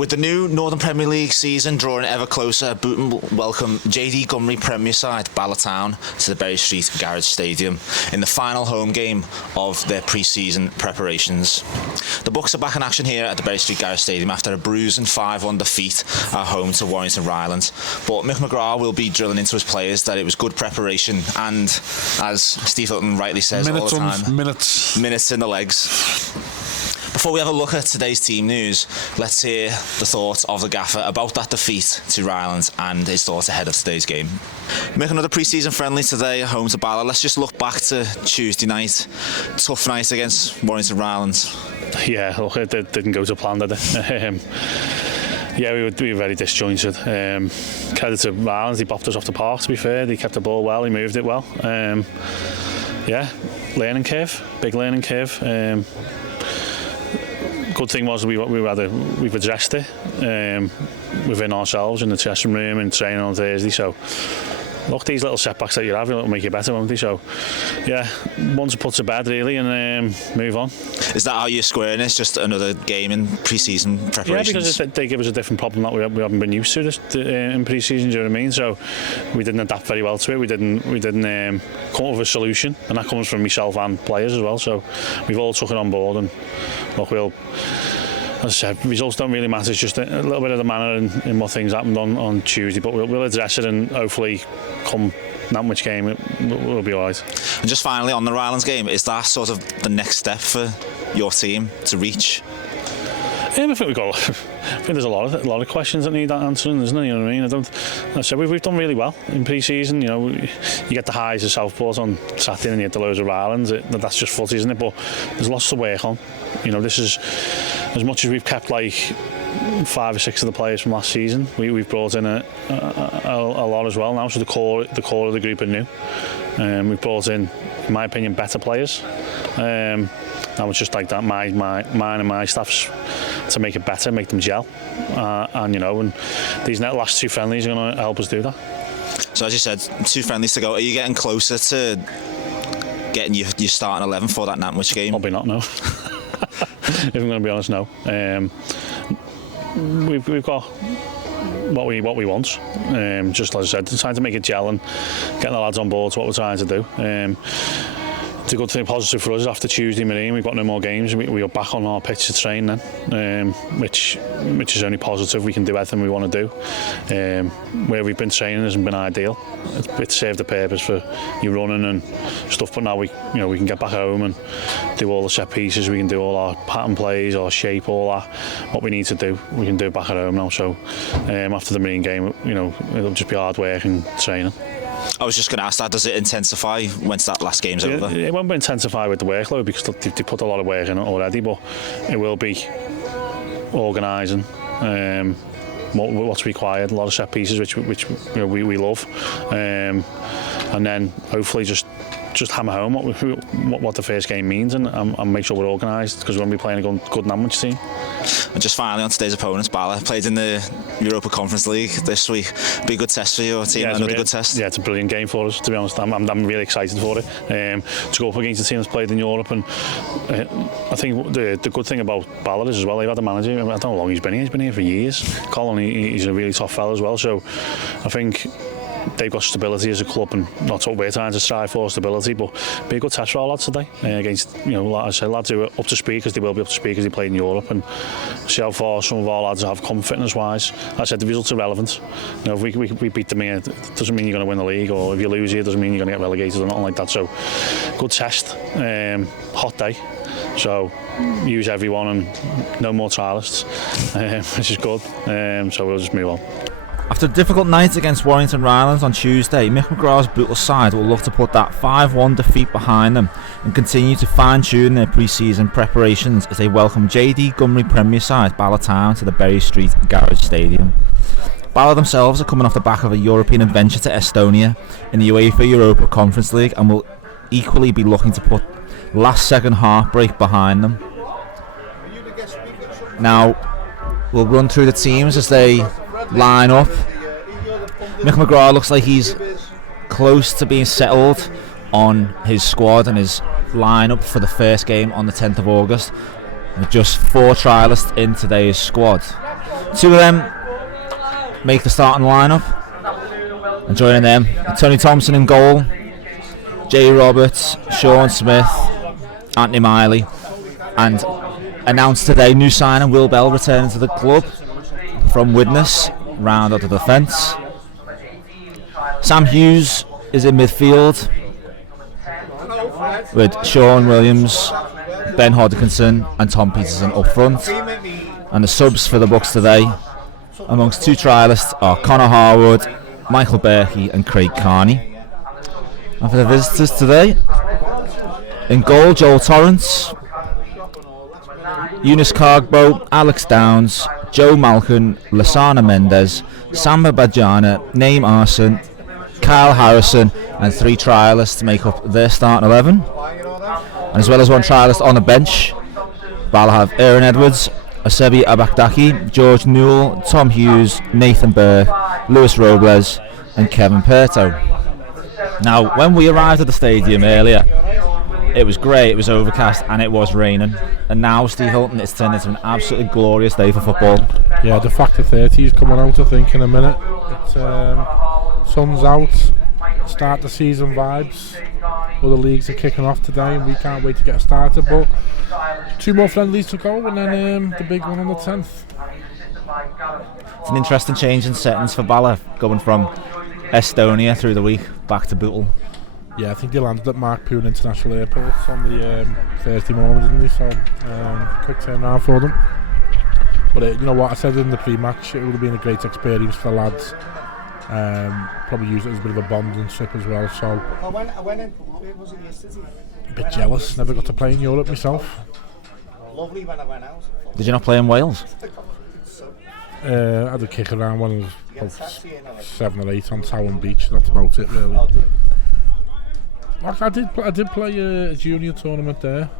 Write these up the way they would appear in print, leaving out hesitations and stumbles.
With the new Northern Premier League season drawing ever closer, Bootle welcome JD Gymru Premier side Bala to the Bury Street Garage Stadium in the final home game of their pre-season preparations. The Bucks are back in action here at the Bury Street Garage Stadium after a bruising 5-1 defeat at home to Warrington Rylands. But Mick McGraa will be drilling into his players that it was good preparation and, as Steve Hilton rightly says all the time, minutes in the legs. Before we have a look at today's team news, let's hear the thoughts of the gaffer about that defeat to Rylands and his thoughts ahead of today's game. Make another pre-season friendly today at home to Bala. Let's just look back to Tuesday night. Tough night against Warrington Rylands. Yeah, look, it didn't go to plan, did it? Yeah, we were very disjointed. Credit to Rylands, he bopped us off the park, to be fair. He kept the ball well, he moved it well. Yeah, learning curve, big learning curve. Good thing was we've addressed it within ourselves in the dressing room and training on Thursday. So look, these little setbacks that you have will make you better, won't they? So yeah, one to put to bed really and move on. Is that how you're squaring it? It's just another game in pre-season preparations? Yeah, because they give us a different problem that we haven't been used to in pre-season. Do you know what I mean? So we didn't adapt very well to it. We didn't come up with a solution, and that comes from myself and players as well. So we've all took it on board, and look, as I said, results don't really matter. It's just a little bit of the manner in what things happened on Tuesday, but we'll address it, and hopefully come that much game we'll be alright. And just finally on the Rylands game, is that sort of the next step for your team to reach? I think there's a lot of questions that need answering, isn't there? You know what I mean? I said we've done really well in pre-season. You know, you get the highs of Southport on Saturday and you get the lows of Rylands. That's just footy, isn't it? But there's lots to work on. You know, this is as much as we've kept like 5 or 6 of the players from last season. We've brought in a lot as well now. So the core of the group are new. We've brought in my opinion, better players. Now it's just like that. Mine and my staff's to make it better, make them gel, and you know, and these last 2 friendlies are going to help us do that. So as you said, 2 friendlies to go. Are you getting closer to getting your starting 11 for that Nantwich game? Probably not, no. If I'm going to be honest, no. We've got what we want. Just as I said, trying to make it gel and getting the lads on board to what we're trying to do. It's a good thing, positive for us. After Tuesday Marine, we've got no more games. We are back on our pitch to train then, which is only positive. We can do everything we want to do. Where we've been training hasn't been ideal. It served the purpose for you running and stuff, but now we can get back home and do all the set pieces. We can do all our pattern plays, our shape, all that. What we need to do, we can do it back at home now. So after the Marine game, it'll just be hard work and training. I was just going to ask that, does it intensify once that last game's over? It won't intensify with the workload because they put a lot of work in it already, but it will be organising what's required, a lot of set pieces which we love, and then hopefully just hammer home what the first game means and make sure we're organised because we're going to be playing a good Nantwich team. And just finally on today's opponents, Bala played in the Europa Conference League this week. Be a good test for your team, another good test. Yeah, it's a brilliant game for us, to be honest. I'm really excited for it. To go up against a team that's played in Europe, and I think the good thing about Bala is as well, they've had a manager, I don't know how long he's been here. He's been here for years. Colin, he's a really tough fella as well, so I think they've got stability as a club, and that's what we're trying to strive for, stability. But be a good test for our lads today against, like I say, lads who are up to speed, because they will be up to speed because they played in Europe, and see how far some of our lads have come fitness wise. Like I said, the results are relevant. If we beat them here, it doesn't mean you're going to win the league, or if you lose here, it doesn't mean you're going to get relegated or nothing like that. So good test, hot day, so use everyone and no more trialists, which is good. So we'll just move on. After a difficult night against Warrington Rylands on Tuesday, Mick McGraa's Bootle side will look to put that 5-1 defeat behind them and continue to fine-tune their pre-season preparations as they welcome JD Gymru Premier side Bala to the Bury Street Garage Stadium. Bala themselves are coming off the back of a European adventure to Estonia in the UEFA Europa Conference League and will equally be looking to put last second heartbreak behind them. Now, we'll run through the teams as they line up. Mick McGraa looks like he's close to being settled on his squad and his line-up for the first game on the 10th of August, with just 4 trialists in today's squad. Two of them make the starting lineup, and joining them, Tony Thompson in goal, Jay Roberts, Sean Smith, Anthony Miley, and announced today new signing Will Bell returning to the club from Widnes, round out the defence. Sam Hughes is in midfield with Sean Williams, Ben Hodgkinson and Tom Peterson up front, and the subs for the Bucks today amongst two trialists are Connor Harwood, Michael Berkey and Craig Carney. And for the visitors today, in goal Joel Torrance, Eunice Cargbo, Alex Downs, Joe Malkin, Lasana Mendes, Samba Bajana, Naeem Arson, Kyle Harrison and three trialists make up their starting 11. And as well as one trialist on the bench, Bala have Aaron Edwards, Asebi Abakdaki, George Newell, Tom Hughes, Nathan Burke, Lewis Robles and Kevin Perto. Now, when we arrived at the stadium earlier, it was great, it was overcast and it was raining. And now, Steve Hilton, it's turned into an absolutely glorious day for football. Yeah, the factor 30 is coming out, I think, in a minute. It's, sun's out, start the season vibes. Other leagues are kicking off today and we can't wait to get started. But two more friendlies to go and then the big one on the 10th. It's an interesting change in settings for Bala, going from Estonia through the week back to Bootle. Yeah, I think they landed at Markpool International Airport on the Thursday morning, didn't they? So, quick turnaround for them. But you know what, I said in the pre-match, it would have been a great experience for the lads. Probably use it as a bit of a bonding trip as well. So, I went in, was it yesterday? A bit jealous, never got to play in Europe myself. Lovely when I went out. Did you not play in Wales? I had a kick around when I was about 7 or 8 on Town Beach, that's about it really. I did play a junior tournament there.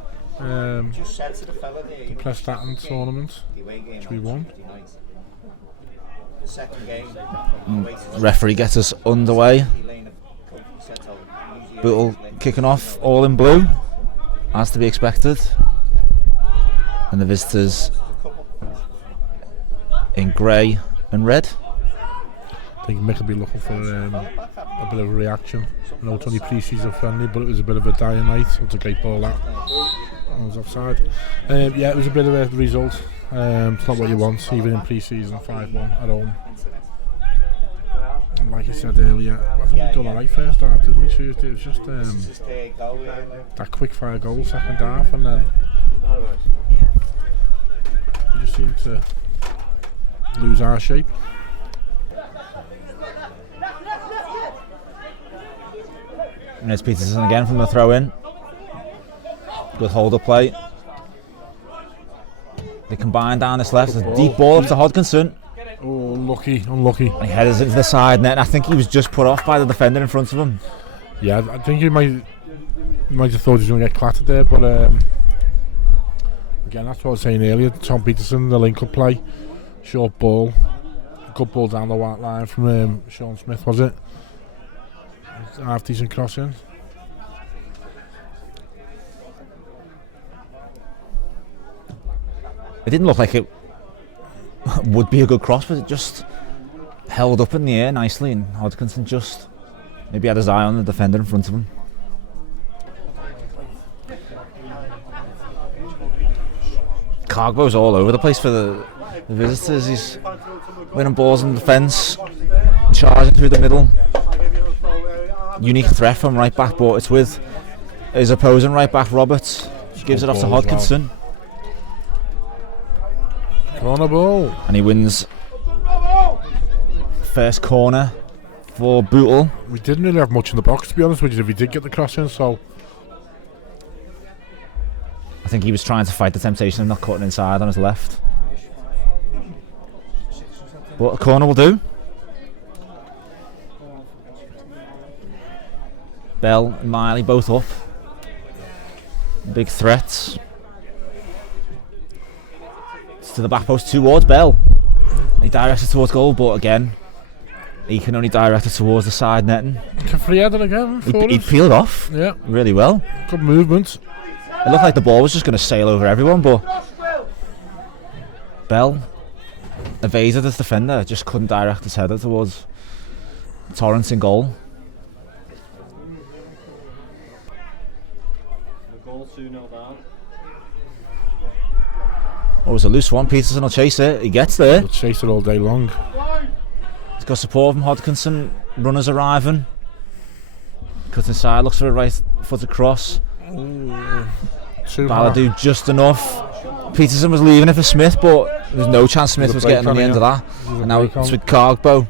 Just said to the fella there, the Prestaton tournament, which we won. The second game, Referee gets us underway. Bootle kicking off all in blue, as to be expected. And the visitors in grey and red. I think Mick will be looking for a bit of a reaction. I know it's only pre-season friendly, but it was a bit of a dire night. It was a great ball that. I was offside. Yeah, it was a bit of a result. It's not what you want, even in pre-season, 5-1 at home. And like I said earlier, I think we've done alright first half, didn't we, Tuesday? It was just that quick fire goal second half, and then we just seemed to lose our shape. And there's Peterson again from the throw in. Good hold up play. They combine down this left. A deep ball up to Hodgkinson. Oh, unlucky. And he headers into the side net. And I think he was just put off by the defender in front of him. Yeah, I think he might have thought he was going to get clattered there, but again, that's what I was saying earlier. Tom Peterson, the link-up play, short ball, good ball down the white line from Sean Smith, was it? Half decent crossing. It didn't look like it would be a good cross, but it just held up in the air nicely, and Hodgkinson just maybe had his eye on the defender in front of him. Cargbo's all over the place for the visitors. He's winning balls in defence, charging through the middle. Unique threat from right back, but it's with his opposing right back Roberts. He gives it off to Hodgkinson. Corner ball. And he wins first corner for Bootle. We didn't really have much in the box, to be honest with you, if he did get the cross in, so I think he was trying to fight the temptation of not cutting inside on his left. But a corner will do. Bell and Miley both up. Big threats. It's to the back post towards Bell. He directs it towards goal, but again, he can only direct it towards the side netting. Free header again. He peeled off really well. Good movement. It looked like the ball was just going to sail over everyone, but Bell evaded his defender, just couldn't direct his header towards Torrance in goal. Goal 2-0 down. Oh, it was a loose one. Peterson will chase it. He gets there. He'll chase it all day long. He's got support from Hodkinson. Runners arriving. Cuts inside, looks for a right foot across. Bala do just enough. Peterson was leaving it for Smith, but there's no chance Smith was getting on the end of that. And now it's with Cargbo.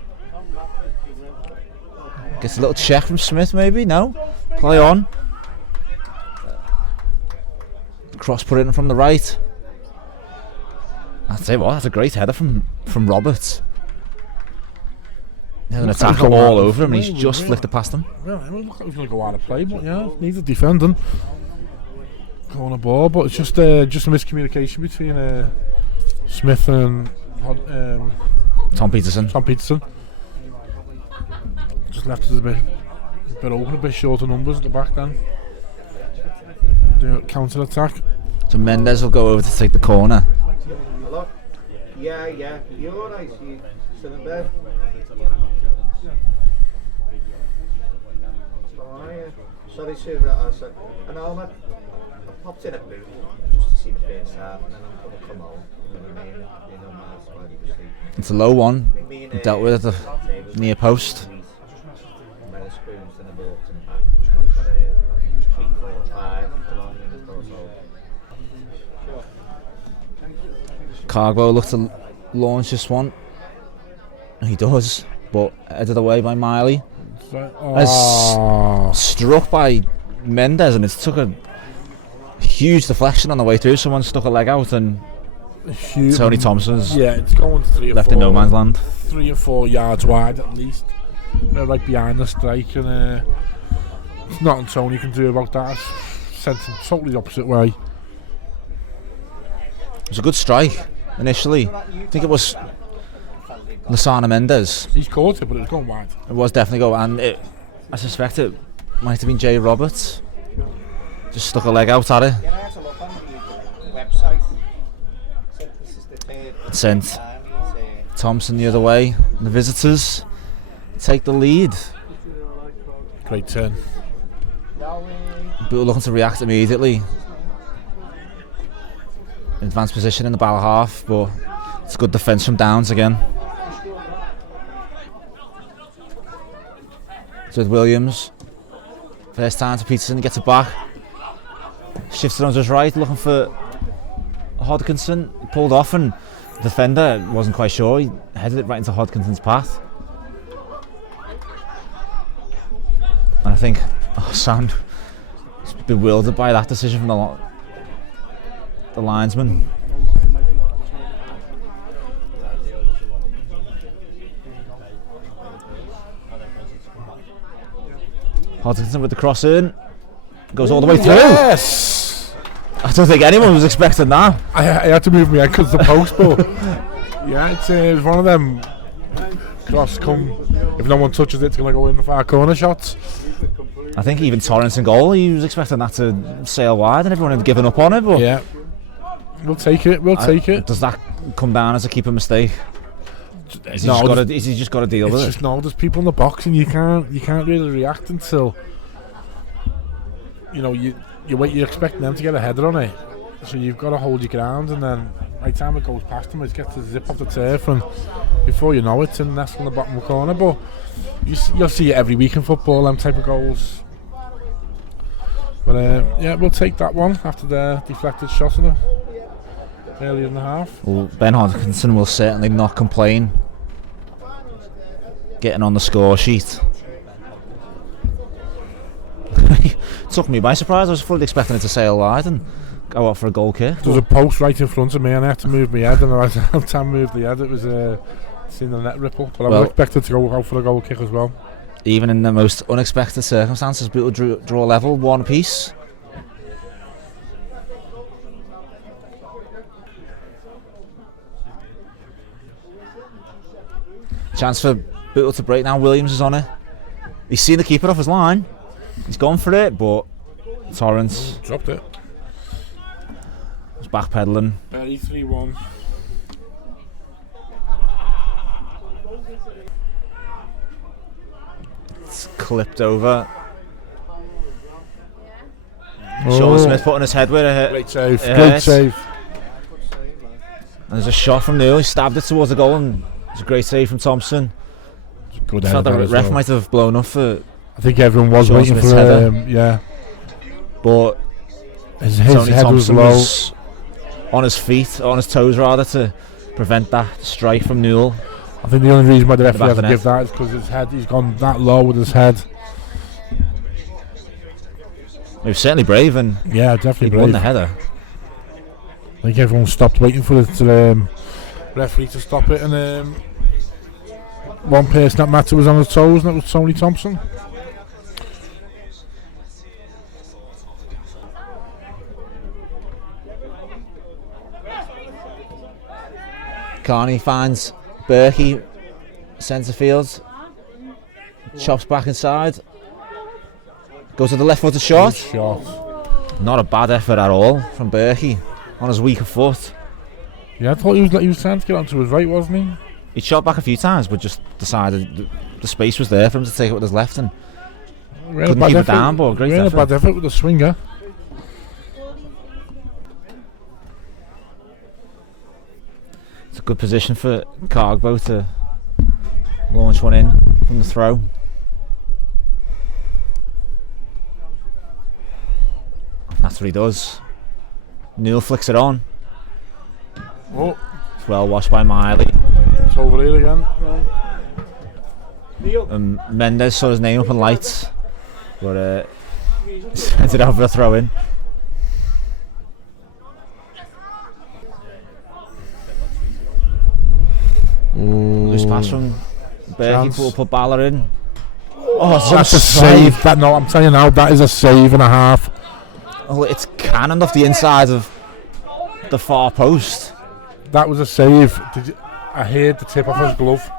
Gets a little check from Smith, maybe? No? Play on. Cross put in from the right. I'll tell you what, that's a great header from Roberts. He had an attacker all over him and he's just flicked it past him. Well, it looked like he was going to go out of play, but yeah, needs a defending. Corner ball, but it's just a miscommunication between Smith and Tom Peterson. Just left us a bit open, a bit short of numbers at the back then. The counter attack. So Mendes will go over to take the corner. Hello? Yeah, you're alright, you still in bed? Oh, yeah. Sorry, sir, I know, I popped in a boot just to see the first half, and then I'm going to come home. You know what I mean? You know, that's why you just sleep. It's a low one. Dealt with at the near post. Cargo looks to launch this one. He does, but headed away by Miley. As struck by Mendes, and it took a huge deflection on the way through. Someone stuck a leg out, and Tony Thompson's it's going 3 or left 4, in no man's land. 3 or 4 yards wide at least. Right behind the strike, and there's nothing Tony can do about that. Sent him totally the opposite way. It was a good strike initially. I think it was Lasana Mendes. He's caught it, but it was going wide. It was definitely going, and I suspect it might have been Jay Roberts. Just stuck a leg out at it. Yeah, I had to look on the website. This is the third Sent time Thompson the other way. The visitors take the lead. Great turn. Bootle looking to react immediately. Advanced position in the Bala half, but it's good defence from Downs again. So with Williams, first time to Peterson, he gets it back. Shifts it on his right, looking for Hodkinson. Pulled off, and the defender wasn't quite sure. He headed it right into Hodkinson's path. And I think Sam is bewildered by that decision from the linesman. Hodkinson with the cross in, goes all the way through. Yes! I don't think anyone was expecting that. I had to move my head because of the post, but yeah, it was one of them cross come. If no one touches it, it's going to go in the far corner shots. I think even Torrance in goal, he was expecting that to sail wide, and everyone had given up on it. But yeah, we'll take it. Does that come down as a keeper mistake? Is he just got to deal with it? No, there's people in the box, and you can't really react until you're expecting them to get a header on it. So you've got to hold your ground, and then by the time it goes past them, it gets to zip off the turf, and before you know it, it's in the nest in the bottom corner. But you'll see it every week in football, them type of goals. But yeah, we'll take that one after the deflected shot in it earlier in the half. Well, Ben Hodkinson will certainly not complain getting on the score sheet. Took me by surprise. I was fully expecting it to sail wide and go out for a goal kick. There was a post right in front of me, and I had to move my head, and I had to move the head. It was seeing the net ripple, but I was expected to go out for a goal kick as well. Even in the most unexpected circumstances, Bootle draw level, 1 apiece. Chance for Bootle to break now. Williams is on it. He's seen the keeper off his line. He's gone for it, but Torrance dropped it. Was backpedaling. Berry 3-1. clipped over. Sean Smith putting his head where it hit. Great save. It Great hurt. save. And there's a shot from Newell. He stabbed it towards the goal, and it's a great save from Thompson. Good I felt the header as ref well. might have blown up for, I think everyone was Sean waiting Smith's for header. yeah. but His Tony head was Thompson low. was on his feet, on his toes rather, to prevent that strike from Newell. I think the only reason why the back referee of had the to give that is because his head, he's gone that low with his head. He was certainly brave, and Yeah, definitely he won brave. the header. I think everyone stopped waiting for the referee to stop it, and one person that mattered was on his toes, and that was Tony Thompson. Carney finds Berkey, centre field, chops back inside, goes to the left footed shot. Good shot. Not a bad effort at all from Berkey on his weaker foot. Yeah, I thought he was trying to get onto his right, wasn't he? He shot back a few times, but just decided the space was there for him to take it with his left, and Really couldn't bad keep it effort. down, but great Really effort. bad effort with the swinger. It's a good position for Cargbo to launch one in from the throw. That's what he does. Newell flicks it on. Oh, It's well washed by Miley. it's over here again. Mendes saw his name up in lights, but sent it out for a throw in. Loose pass from Berkey, Chance. will put Bala in. Oh, That's a save. That, no, I'm telling you now, that is a save and a half. Oh, it's cannoned off the inside of the far post. That was a save. I heard the tip off his glove,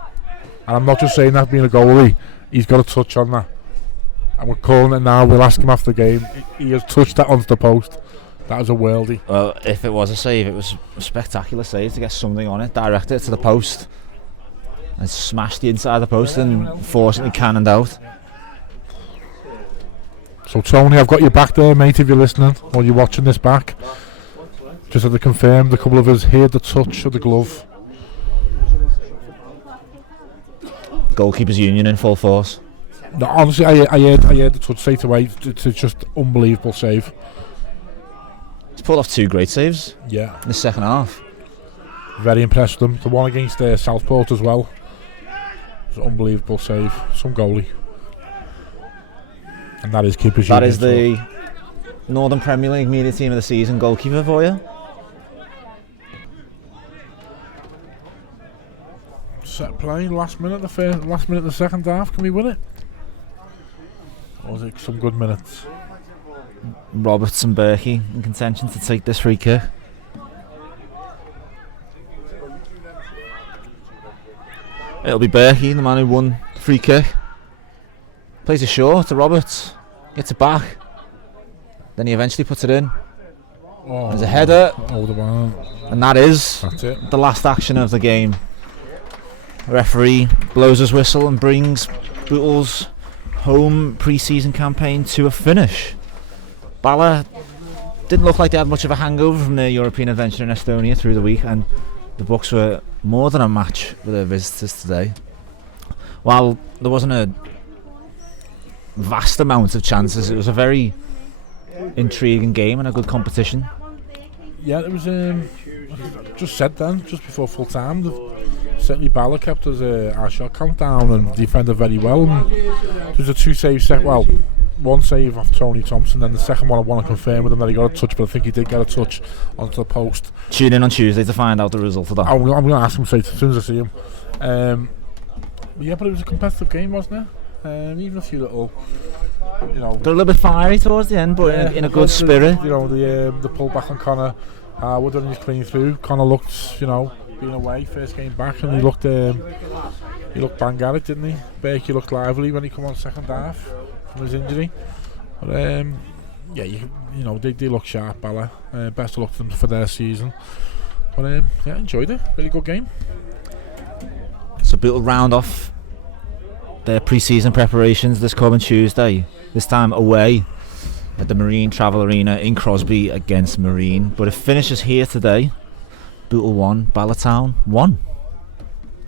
and I'm not just saying that being a goalie. He's got a touch on that, and we're calling it now. We'll ask him after the game. He has touched that onto the post. That was a worldie. Well, if it was a save, it was a spectacular save to get something on it, direct it to the post, and smash the inside of the post and fortunately cannoned out. So Tony, I've got your back there, mate. If you're listening or you're watching this back, just had to confirm the couple of us heard the touch of the glove. Goalkeepers union in full force. No, honestly, I heard the touch straight away. It's just unbelievable save. He's pulled off two great saves Yeah, in the second half. very impressed with him. The one against Southport as well. It was an unbelievable save. Some goalie. And that is keepers That union. is the Northern Premier League media team of the season goalkeeper for you. Set play, last minute of the second half. Can we win it? Or was it some good minutes? Roberts and Berkey in contention to take this free kick. It'll be Berkey, the man who won the free kick. Plays it short to Roberts, gets it back, then he eventually puts it in. Oh, There's a header, Oh, the one. and that is That's it. the last action of the game. The referee blows his whistle and brings Bootle's home pre-season campaign to a finish. Bala didn't look like they had much of a hangover from their European adventure in Estonia through the week, and the Bucks were more than a match for their visitors today. While there wasn't a vast amount of chances, it was a very intriguing game and a good competition. Yeah, it was. Just said then, just before full time, certainly Bala kept our shot count down and defended very well. And there was a two save set. Well, one save off Tony Thompson, then the second one I want to confirm with him that he got a touch, but I think he did get a touch onto the post. Tune in on Tuesday to find out the result of that. I'm going to ask him straight as soon as I see him. Yeah, but it was a competitive game, wasn't it? Even a few little, They're a little bit fiery towards the end, but in a good spirit. The pull back on Connor Harwood and he's clean through. Connor looked, being away first game back, and he looked bang at it, didn't he? Berkey looked lively when he come on second half from his injury. But they look sharp, Bala. Best of luck to them for their season. But enjoyed it. Very good game. So Bootle round off their pre-season preparations this coming Tuesday, this time away at the Marine Travel Arena in Crosby against Marine. But it finishes here today. Bootle 1, Bala 1.